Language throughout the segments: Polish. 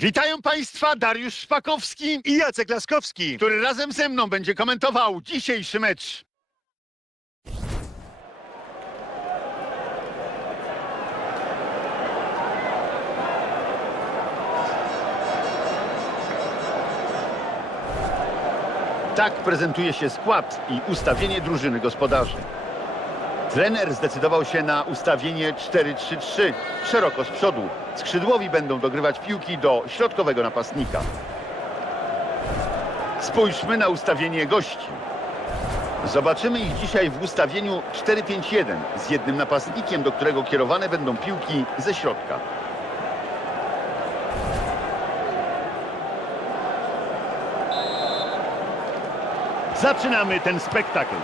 Witają Państwa Dariusz Szpakowski, i Jacek Laskowski. który razem ze mną będzie komentował dzisiejszy mecz. Tak prezentuje się skład i ustawienie drużyny gospodarzy. Trener zdecydował się na ustawienie 4-3-3, szeroko z przodu. Skrzydłowi będą dogrywać piłki do środkowego napastnika. Spójrzmy na ustawienie gości. Zobaczymy ich dzisiaj w ustawieniu 4-5-1 z jednym napastnikiem, do którego kierowane będą piłki ze środka. Zaczynamy ten spektakl.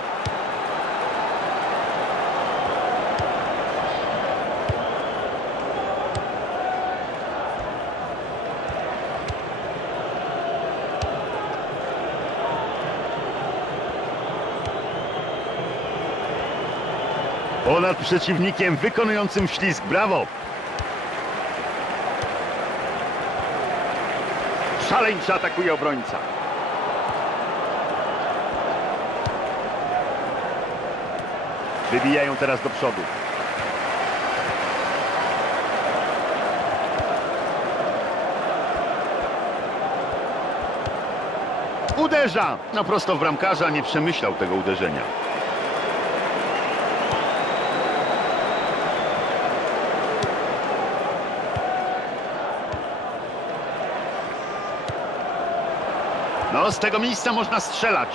Ponad przeciwnikiem wykonującym ślizg. Brawo! Szaleńczy atakuje obrońca. Wybijają teraz do przodu. Uderza! No prosto w bramkarza, nie przemyślał tego uderzenia. Z tego miejsca można strzelać.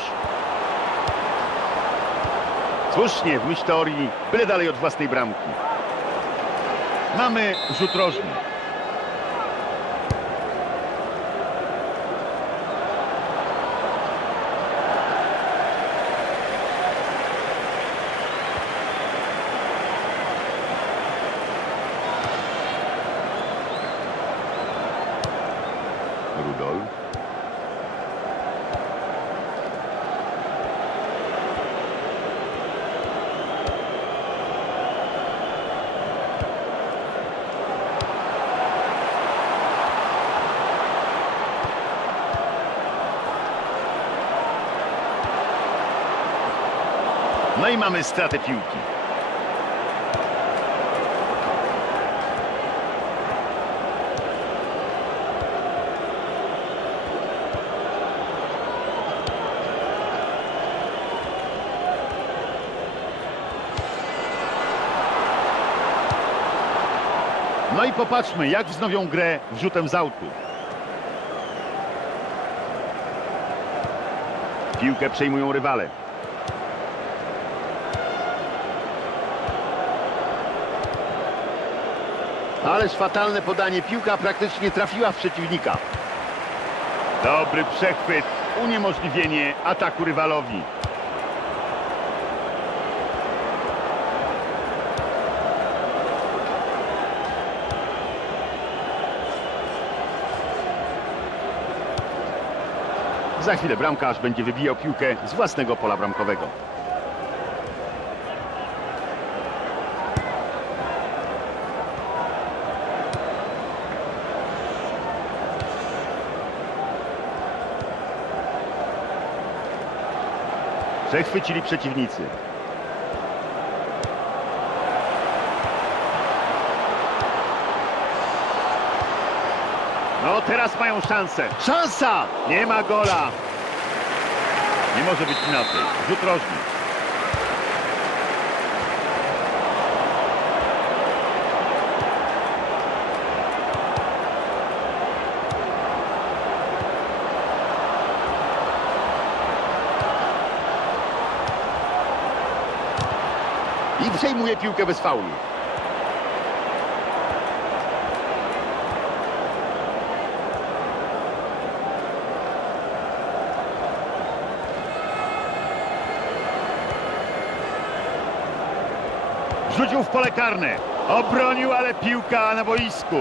Słusznie, w myśl teorii, byle dalej od własnej bramki. Mamy rzut rożny. Rudolf. No i mamy stratę piłki. No i popatrzmy, jak wznowią grę wrzutem z autu. Piłkę przejmują rywale. Ależ fatalne podanie. Piłka praktycznie trafiła w przeciwnika. Dobry przechwyt. Uniemożliwienie ataku rywalowi. Za chwilę bramkarz będzie wybijał piłkę z własnego pola bramkowego. Przechwycili przeciwnicy. No teraz mają szansę. Szansa! Nie ma gola. Nie może być inaczej. Rzut rożny. I przejmuje piłkę bez faulu. Rzucił w pole karne. Obronił, ale piłka na boisku.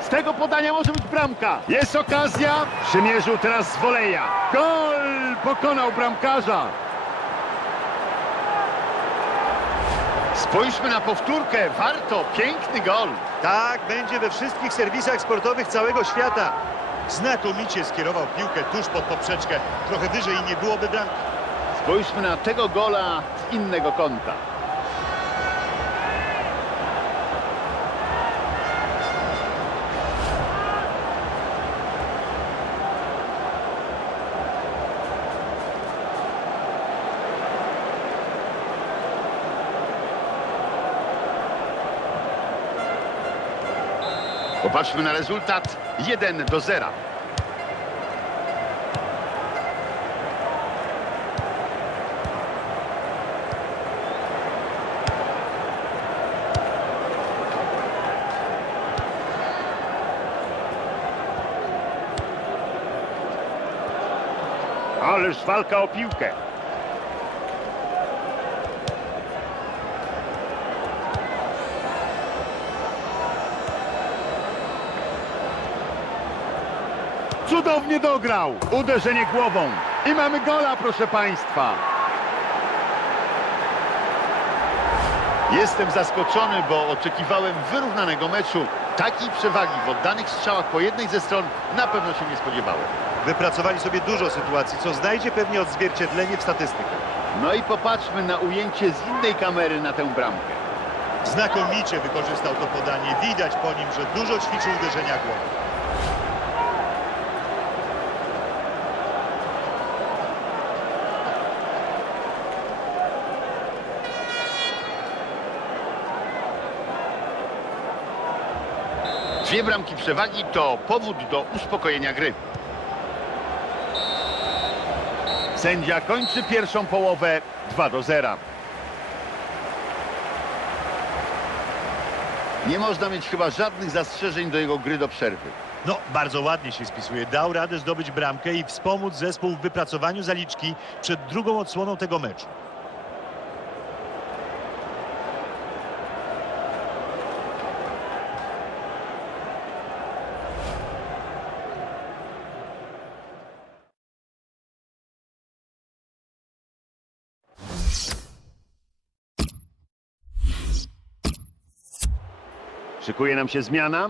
Z tego podania może być bramka. Jest okazja. Przymierzył teraz z woleja. Gol! Pokonał bramkarza. Spójrzmy na powtórkę. Warto. Piękny gol. Tak, będzie we wszystkich serwisach sportowych całego świata. Znakomicie skierował piłkę tuż pod poprzeczkę. Trochę wyżej i nie byłoby bramki. Spójrzmy na tego gola z innego kąta. Popatrzmy na rezultat 1 do 0. Ależ walka o piłkę. Cudownie dograł. Uderzenie głową. I mamy gola, proszę Państwa. Jestem zaskoczony, bo oczekiwałem wyrównanego meczu. Takiej przewagi w oddanych strzałach po jednej ze stron na pewno się nie spodziewałem. Wypracowali sobie dużo sytuacji, co znajdzie pewnie odzwierciedlenie w statystykach. No i popatrzmy na ujęcie z innej kamery na tę bramkę. Znakomicie wykorzystał to podanie. Widać po nim, że dużo ćwiczył uderzenia głową. Dwie bramki przewagi to powód do uspokojenia gry. Sędzia kończy pierwszą połowę 2 do 0. Nie można mieć chyba żadnych zastrzeżeń do jego gry do przerwy. No, bardzo ładnie się spisuje. Dał radę zdobyć bramkę i wspomóc zespół w wypracowaniu zaliczki przed drugą odsłoną tego meczu. Szykuje nam się zmiana.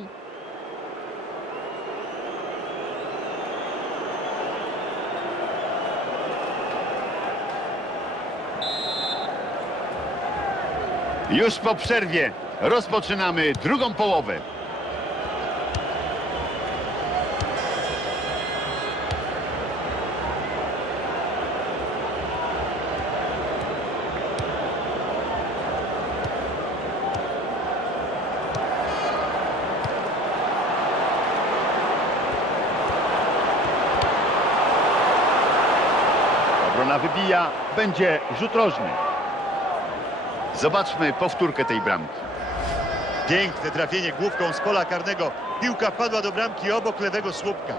Już po przerwie rozpoczynamy drugą połowę. Wybija, będzie rzut rożny. Zobaczmy powtórkę tej bramki. Piękne trafienie główką z pola karnego. Piłka padła do bramki obok lewego słupka.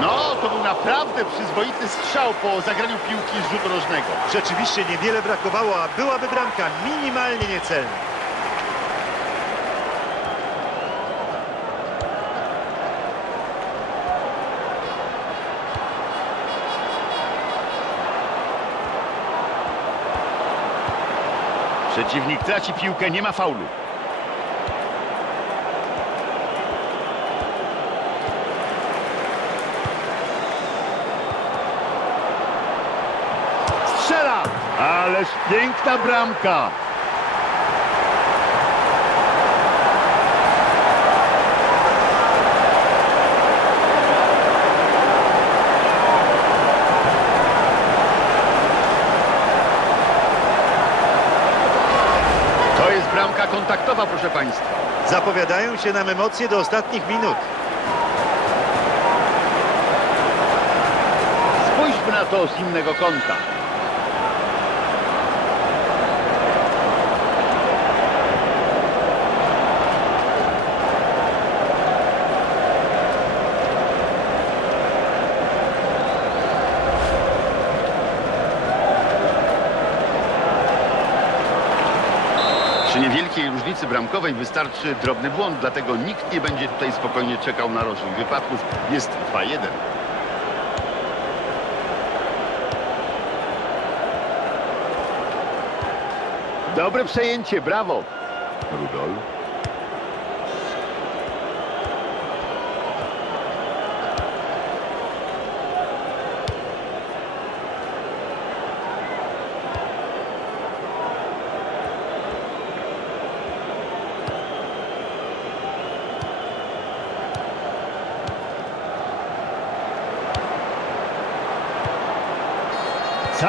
No, to był naprawdę przyzwoity strzał po zagraniu piłki z rzutu rożnego. Rzeczywiście niewiele brakowało, a byłaby bramka minimalnie niecelna. Przeciwnik traci piłkę, nie ma faulu. Strzela! Ależ piękna bramka! To jest proszę Państwa. Zapowiadają się nam emocje do ostatnich minut. Spójrzmy na to z innego kąta. różnicy bramkowej wystarczy drobny błąd, dlatego nikt nie będzie tutaj spokojnie czekał na rozwój wypadków. Jest 2-1. Dobre przejęcie, brawo! Rudolf.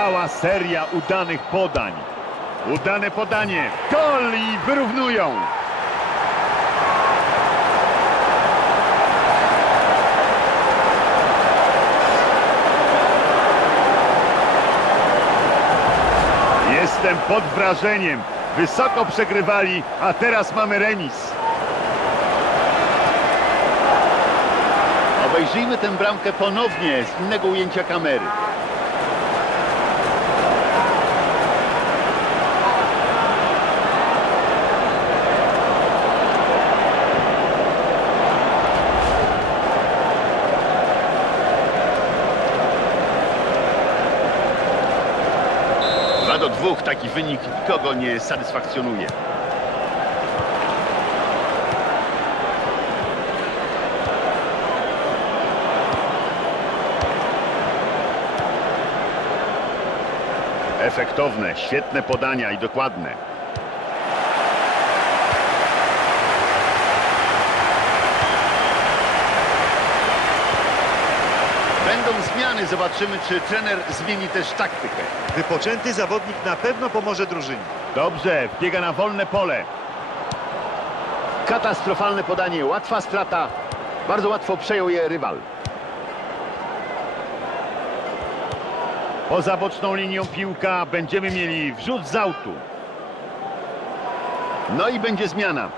Cała seria udanych podań. Udane podanie. Gol i wyrównują. Jestem pod wrażeniem. Wysoko przegrywali, a teraz mamy remis. Obejrzyjmy tę bramkę ponownie z innego ujęcia kamery. Do dwóch taki wynik nikogo nie satysfakcjonuje. Efektowne, świetne podania i dokładne. Będą zmiany, zobaczymy czy trener zmieni też taktykę. Wypoczęty zawodnik na pewno pomoże drużynie. Dobrze, wbiega na wolne pole. Katastrofalne podanie, łatwa strata. Bardzo łatwo przejął je rywal. Poza boczną linią piłka będziemy mieli wrzut z autu. No i będzie zmiana.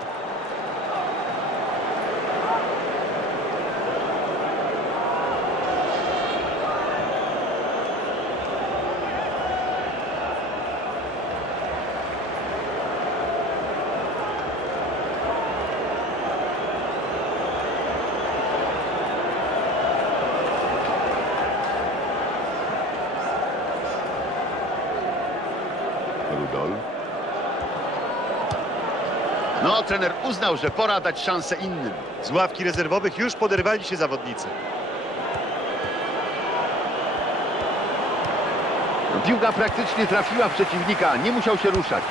Rudol. No, trener uznał, że pora dać szansę innym. Z ławki rezerwowych już poderwali się zawodnicy. Piłka praktycznie trafiła w przeciwnika, nie musiał się ruszać.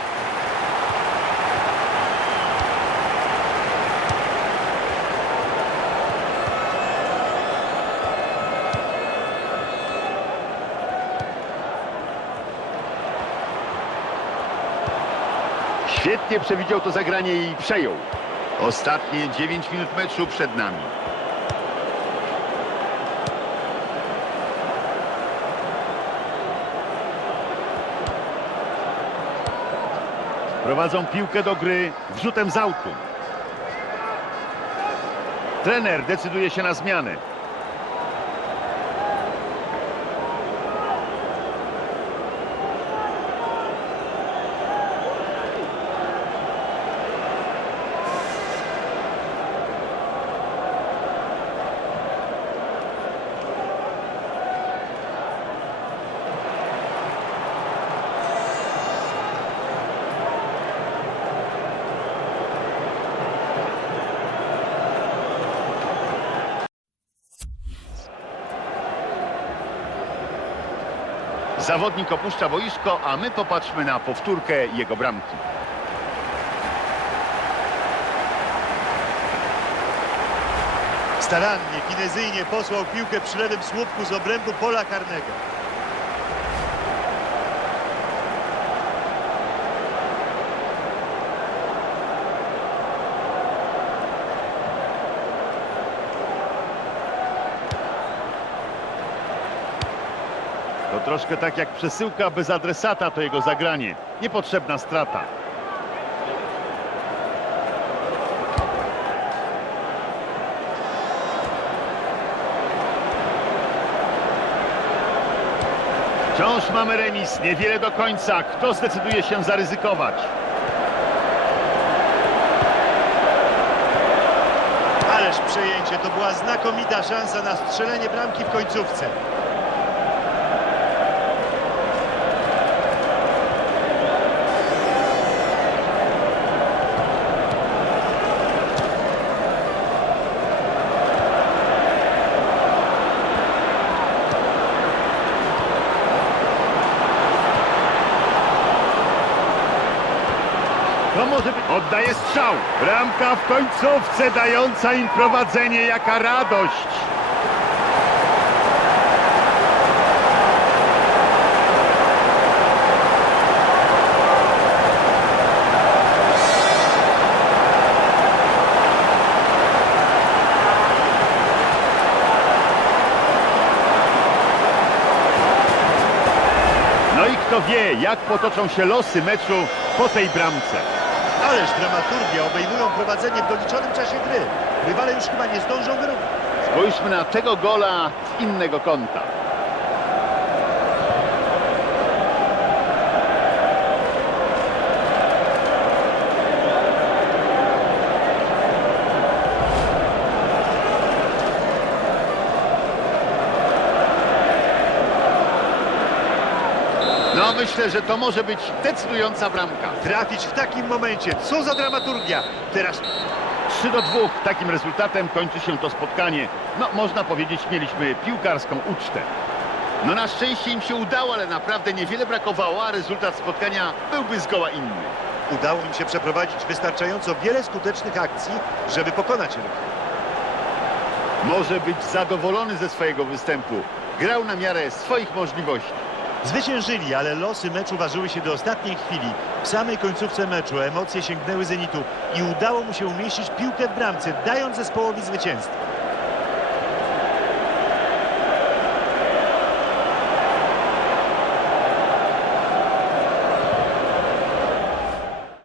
Świetnie przewidział to zagranie i przejął. Ostatnie 9 minut meczu przed nami. Prowadzą piłkę do gry wrzutem z autu. Trener decyduje się na zmianę. Zawodnik opuszcza boisko, a my popatrzmy na powtórkę jego bramki. Starannie, finezyjnie posłał piłkę przy lewym słupku z obrębu pola karnego. To troszkę tak jak przesyłka bez adresata to jego zagranie. Niepotrzebna strata. Wciąż mamy remis, niewiele do końca. Kto zdecyduje się zaryzykować? Ależ przejęcie, to była znakomita szansa na strzelenie bramki w końcówce. To może być... Oddaje strzał. Bramka w końcówce dająca im prowadzenie. Jaka radość. No i kto wie, jak potoczą się losy meczu po tej bramce. Ależ dramaturgia, obejmują prowadzenie w doliczonym czasie gry. Rywale już chyba nie zdążą wyrównać. Spójrzmy na tego gola z innego kąta. Myślę, że to może być decydująca bramka. Trafić w takim momencie, co za dramaturgia. Teraz 3 do 2. Takim rezultatem kończy się to spotkanie. No, można powiedzieć, mieliśmy piłkarską ucztę. No na szczęście im się udało, ale naprawdę niewiele brakowało, a rezultat spotkania byłby zgoła inny. udało im się przeprowadzić wystarczająco wiele skutecznych akcji, żeby pokonać rywala. Może być zadowolony ze swojego występu. Grał na miarę swoich możliwości. Zwyciężyli, ale losy meczu ważyły się do ostatniej chwili. W samej końcówce meczu emocje sięgnęły Zenitu i udało mu się umieścić piłkę w bramce, dając zespołowi zwycięstwo.